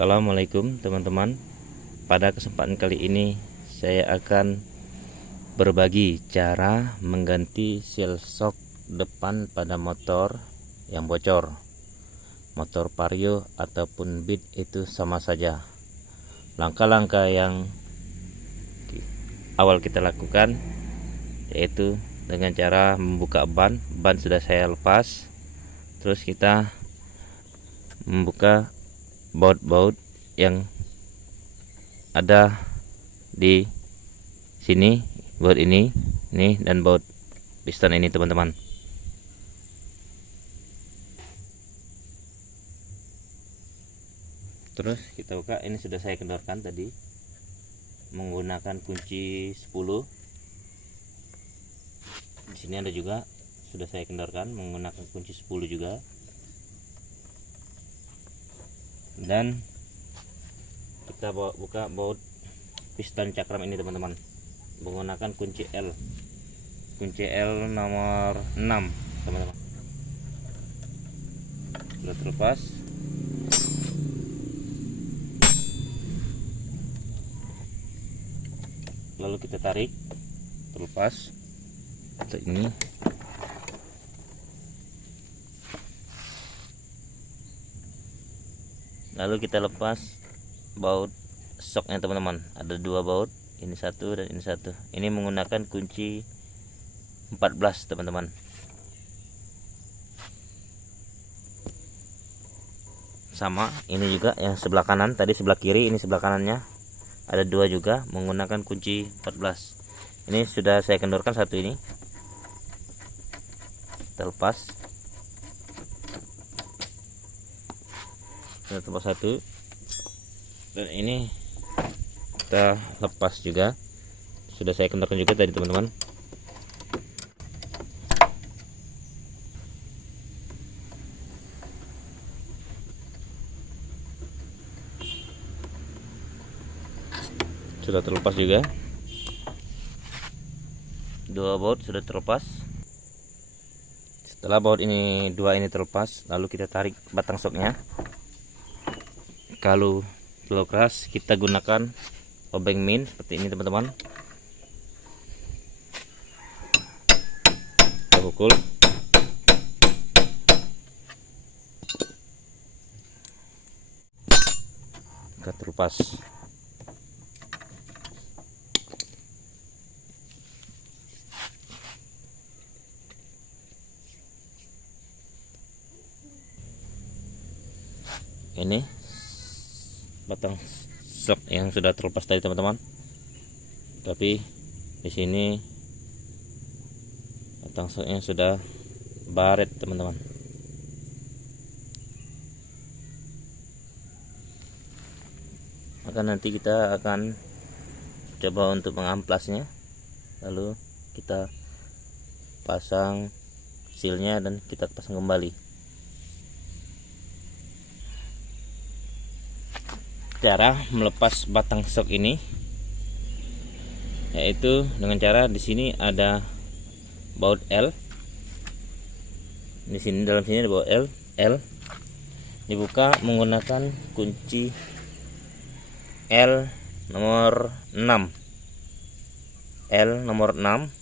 Assalamualaikum teman-teman. Pada kesempatan kali ini saya akan berbagi cara mengganti seal shock depan pada motor yang bocor. Motor Vario ataupun Beat itu sama saja. Langkah-langkah yang awal kita lakukan yaitu dengan cara membuka ban. Ban sudah saya lepas. Terus kita membuka baut-baut yang ada di sini, baut ini dan baut piston ini teman-teman. Terus kita buka, ini sudah saya kendorkan tadi menggunakan kunci 10. Di sini ada juga sudah saya kendorkan menggunakan kunci 10 juga. Dan kita buka baut piston cakram ini teman-teman menggunakan kunci L nomor 6 teman-teman. Sudah terlepas, lalu kita tarik, terlepas untuk ini. Lalu kita lepas baut shocknya teman-teman. Ada dua baut, ini satu dan ini satu. Ini menggunakan kunci 14 teman-teman. Sama, ini juga yang sebelah kanan, tadi sebelah kiri, ini sebelah kanannya. Ada dua juga menggunakan kunci 14. Ini sudah saya kendorkan satu ini. Terlepas. Kita lepas satu, dan ini kita lepas juga, sudah saya kendorkan juga tadi teman-teman. Sudah terlepas juga, dua baut sudah terlepas. Setelah baut ini dua ini terlepas, lalu kita tarik batang shocknya. Kalau terlalu keras, kita gunakan obeng min seperti ini teman-teman. Kita pukul. Kita terlepas. Ini batang shock yang sudah terlepas tadi teman-teman, tapi di sini batang shocknya sudah baret teman-teman. Maka nanti kita akan coba untuk mengamplasnya, lalu kita pasang sealnya dan kita pasang kembali. Cara melepas batang shock ini yaitu dengan cara di sini ada baut L. Di sini dalam sini ada baut L. Dibuka menggunakan kunci L nomor 6. L nomor 6.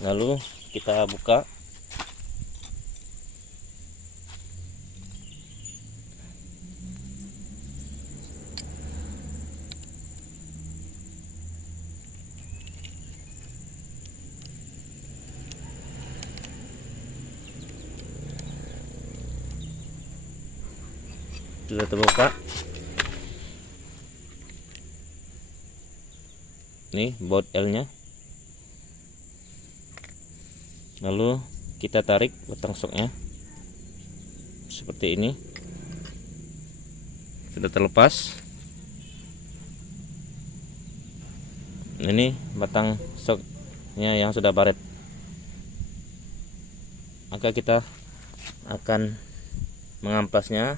Lalu kita buka, sudah terbuka. Ini baut L nya. Lalu kita tarik batang shocknya seperti ini. Sudah terlepas. Ini batang shocknya yang sudah baret. Maka kita akan mengamplasnya.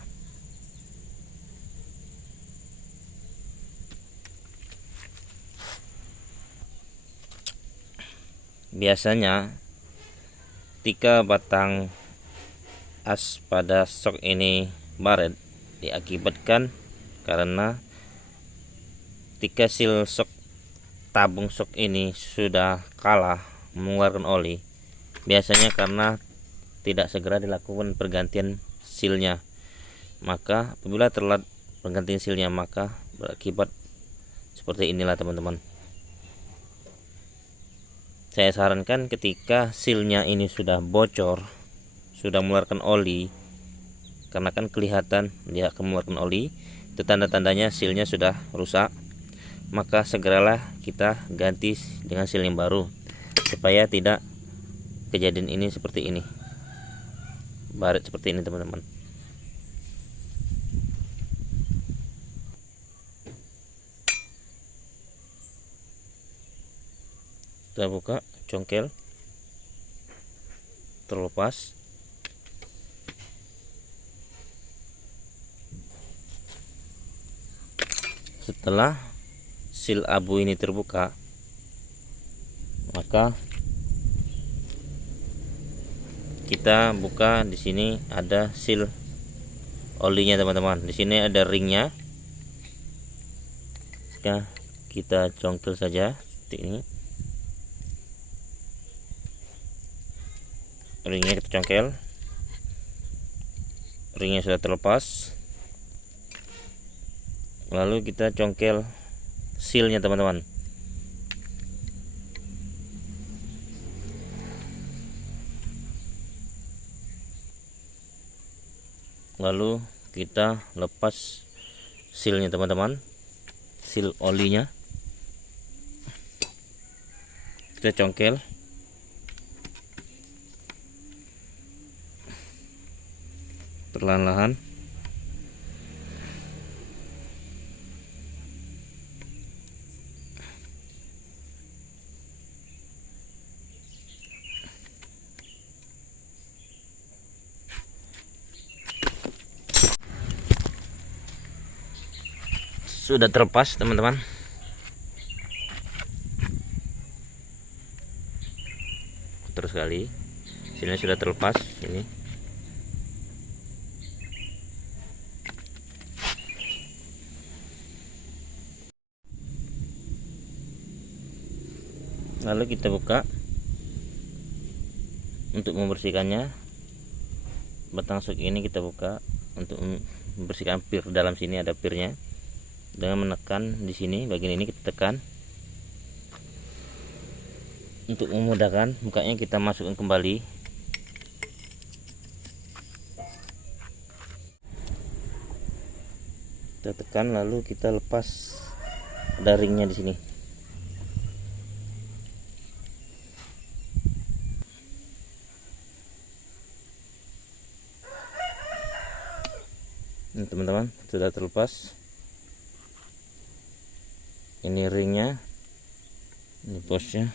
biasanya 3 batang as pada sok ini baret diakibatkan karena 3 sil sok tabung sok ini sudah kalah mengeluarkan oli, biasanya karena tidak segera dilakukan pergantian silnya. Maka apabila telat pergantian silnya maka berakibat seperti inilah teman-teman. Saya sarankan ketika silnya ini sudah bocor, sudah mengeluarkan oli, karena kan kelihatan dia akan mengeluarkan oli, itu tanda-tandanya silnya sudah rusak, maka segeralah kita ganti dengan sil yang baru supaya tidak kejadian ini seperti ini, baret seperti ini teman-teman. Kita buka congkel terlepas. Setelah sil abu ini terbuka, maka kita buka. Di sini ada sil olinya teman-teman. Di sini ada ringnya. Kita congkel saja seperti ini. Ringnya kita congkel, ringnya sudah terlepas, lalu kita congkel silnya teman-teman. Lalu kita lepas silnya teman-teman, sil olinya kita congkel. Perlahan-lahan sudah terlepas teman-teman. Terus sekali sini sudah terlepas ini. Lalu kita buka untuk membersihkannya. Batang sok ini kita buka untuk membersihkan pir. Dalam sini ada pirnya. Dengan menekan di sini bagian ini kita tekan untuk memudahkan bukanya. Kita masukkan kembali. Kita tekan lalu kita lepas. Ada ringnya di sini. Ini teman-teman sudah terlepas. Ini ringnya, ini bosnya.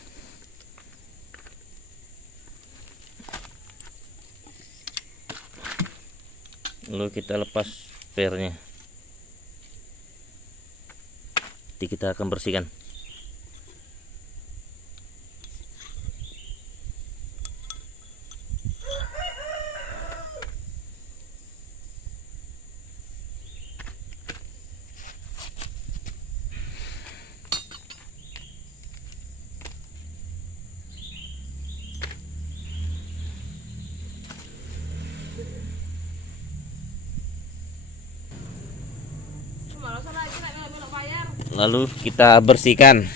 Lalu kita lepas pernya. Nanti kita akan bersihkan. Lalu kita bersihkan.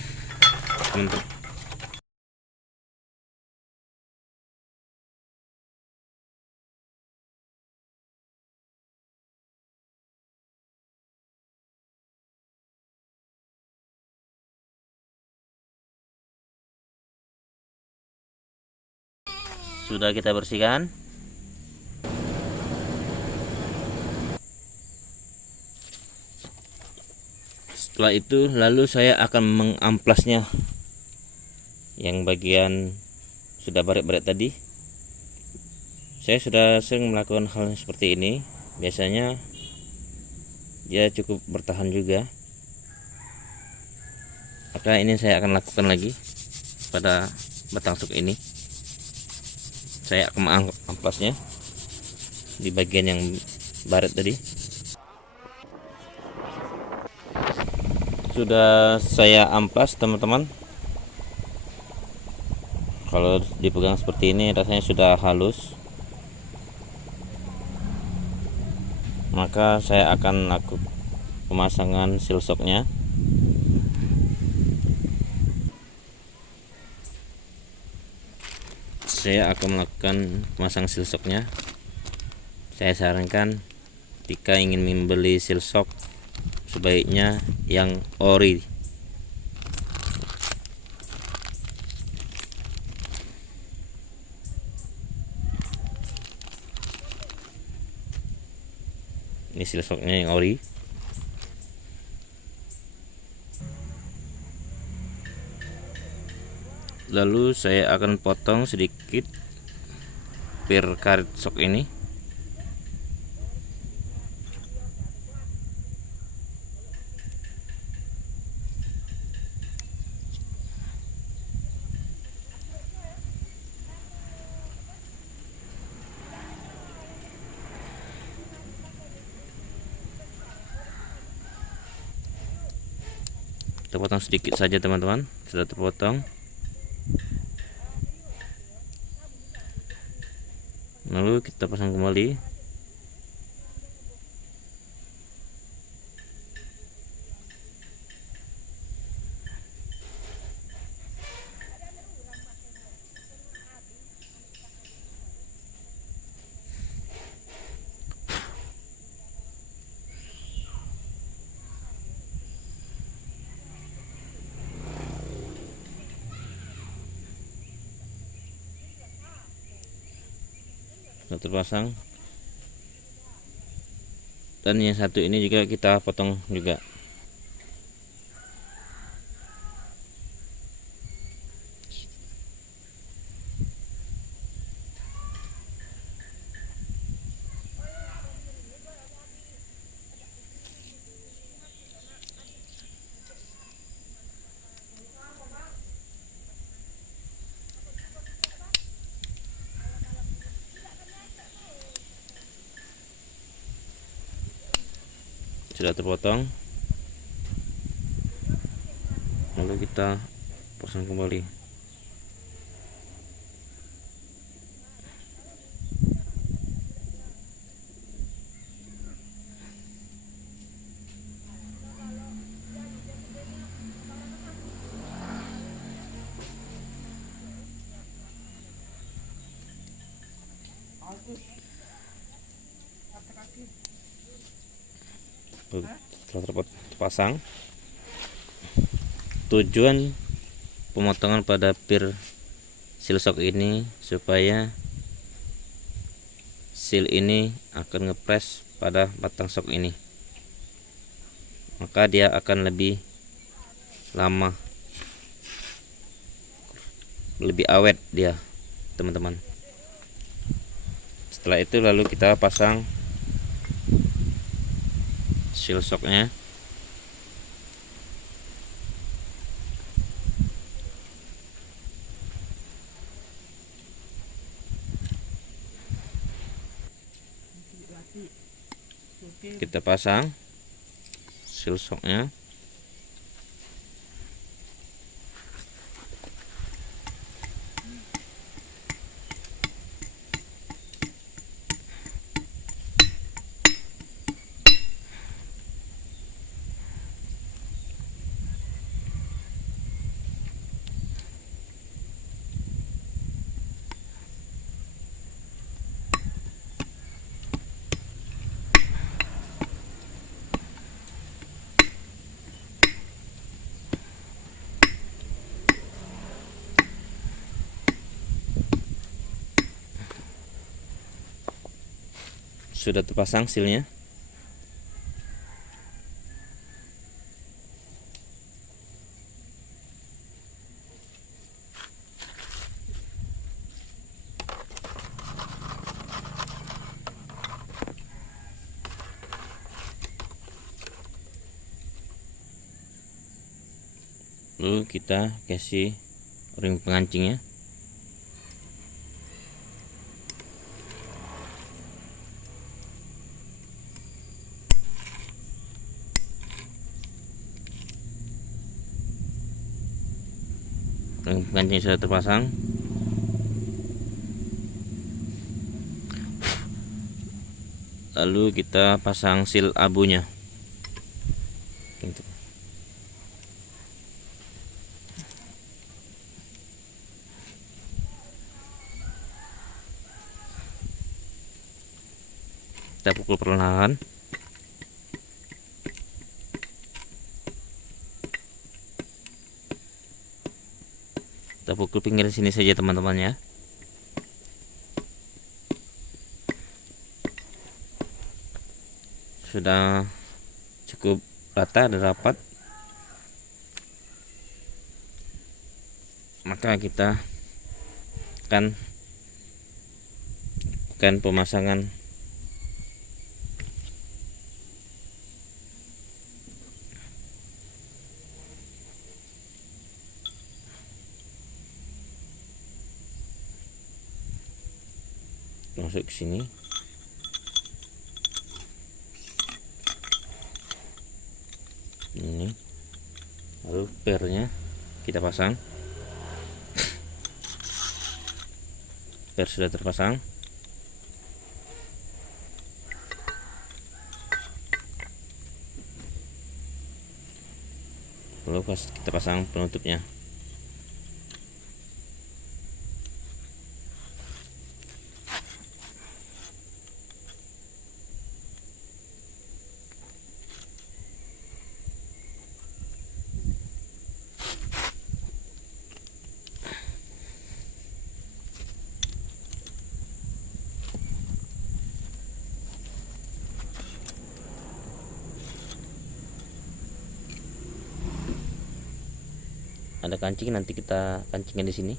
Sudah kita bersihkan. Setelah itu lalu saya akan mengamplasnya, yang bagian sudah baret-baret tadi. Saya sudah sering melakukan hal seperti ini. Biasanya dia cukup bertahan juga. Maka ini saya akan lakukan lagi pada batang sok ini. Saya akan amplasnya di bagian yang barat tadi. Sudah saya amplas teman-teman. Kalau dipegang seperti ini rasanya sudah halus. Maka saya akan lakukan pemasangan seal shocknya. Saya akan melakukan pemasangan seal shocknya. Saya sarankan jika ingin membeli seal shock sebaiknya yang ori. Ini seal shocknya yang ori. Lalu saya akan potong sedikit pir karet shock ini. Kita potong sedikit saja teman-teman. Sudah terpotong. Lalu kita pasang kembali. Sudah terpasang. Dan yang satu ini juga kita potong juga. Sudah terpotong. Lalu kita pasang kembali. Setelah terpasang, tujuan pemotongan pada pir seal shock ini supaya seal ini akan ngepres pada batang shock ini, maka dia akan lebih lama, lebih awet dia teman-teman. Setelah itu lalu kita pasang seal shocknya. Kita pasang seal shocknya. Sudah terpasang sealnya. Lalu kita kasih ring pengancingnya. kancing sudah terpasang. Lalu kita pasang seal abunya. Kita pukul perlahan. Kita pukul pinggir sini saja teman-teman ya. Sudah cukup rata dan rapat, maka kita akan pemasangan masuk ke sini. Ini lalu pernya kita pasang. Per sudah terpasang. Lalu kita pasang penutupnya. Ada kancing, nanti kita kancingnya di sini,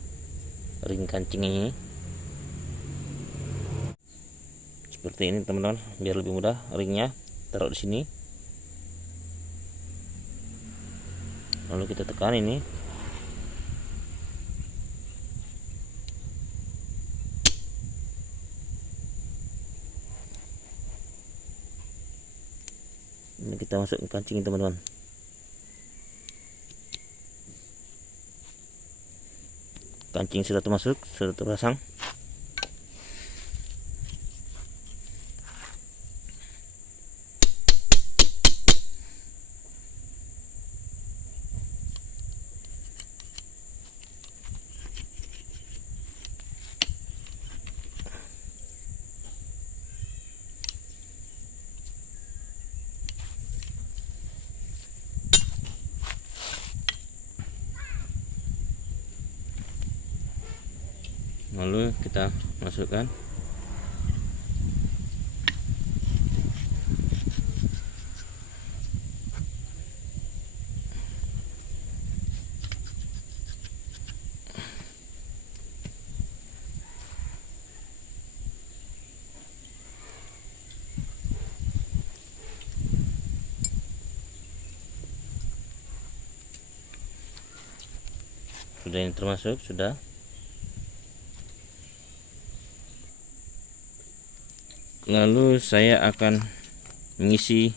ring kancingnya seperti ini teman-teman, biar lebih mudah. Ringnya taruh di sini, lalu kita tekan ini. Ini kita masuk ke kancing teman-teman. Kancing sudah termasuk, sudah terpasang. Lalu kita masukkan sudah, ini termasuk sudah. Lalu saya akan mengisi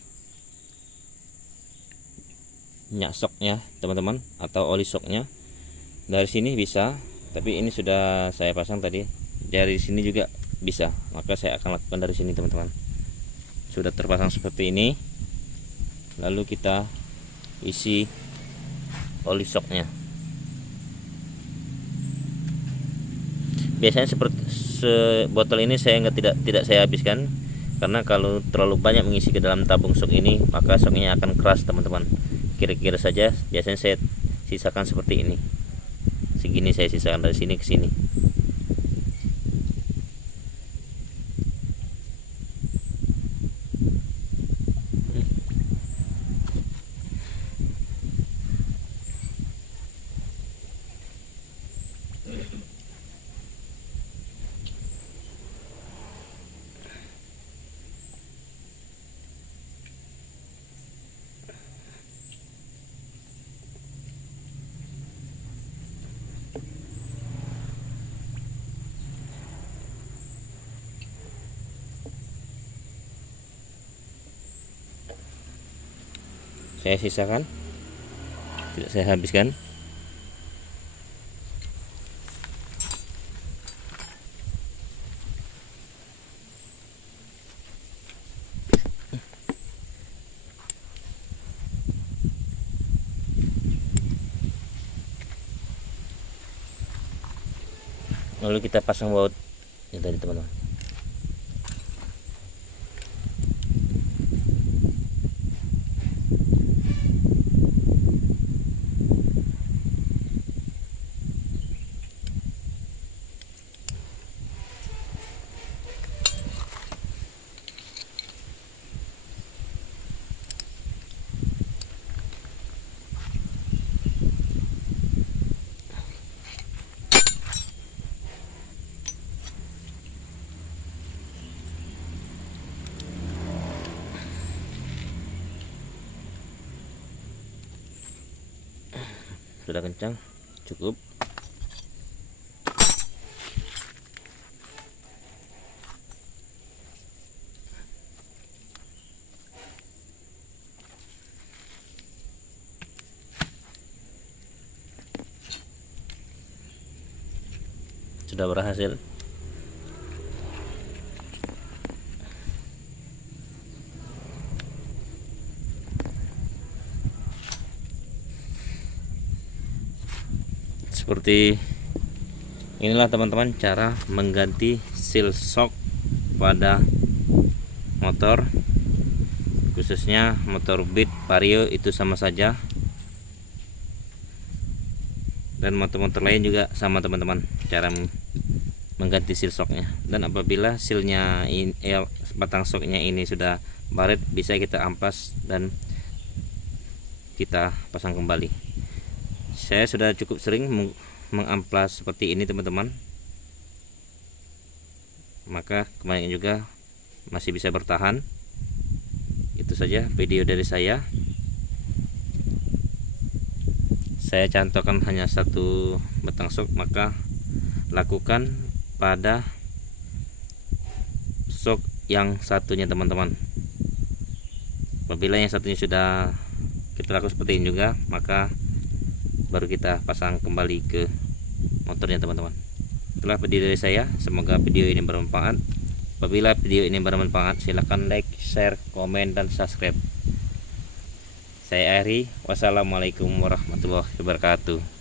minyak soknya teman-teman, atau oli soknya. Dari sini bisa, tapi ini sudah saya pasang tadi. Dari sini juga bisa, maka saya akan lakukan dari sini teman-teman. Sudah terpasang seperti ini. Lalu kita isi oli soknya. Biasanya seperti botol ini saya tidak saya habiskan, karena kalau terlalu banyak mengisi ke dalam tabung sok ini, maka soknya akan keras teman-teman. Kira-kira saja biasanya saya sisakan seperti ini. Segini saya sisakan dari sini ke sini. Saya sisakan, tidak saya habiskan. lalu kita pasang baut ini tadi teman-teman. Sudah kencang, cukup. Sudah berhasil. Seperti inilah teman-teman cara mengganti seal shock pada motor, khususnya motor Beat Vario itu sama saja, dan motor-motor lain juga sama teman-teman cara mengganti seal shocknya. Dan apabila sealnya batang shocknya ini sudah baret, bisa kita ampas dan kita pasang kembali. Saya sudah cukup sering mengamplas seperti ini teman-teman, maka kemarin juga masih bisa bertahan. Itu saja video dari saya. Saya contohkan hanya satu batang shock, maka lakukan pada shock yang satunya teman-teman. Apabila yang satunya sudah kita lakukan seperti ini juga, maka baru kita pasang kembali ke motornya teman-teman. Itulah video dari saya, semoga video ini bermanfaat. Apabila video ini bermanfaat, silahkan like, share, komen, dan subscribe. Saya Ari, wassalamualaikum warahmatullahi wabarakatuh.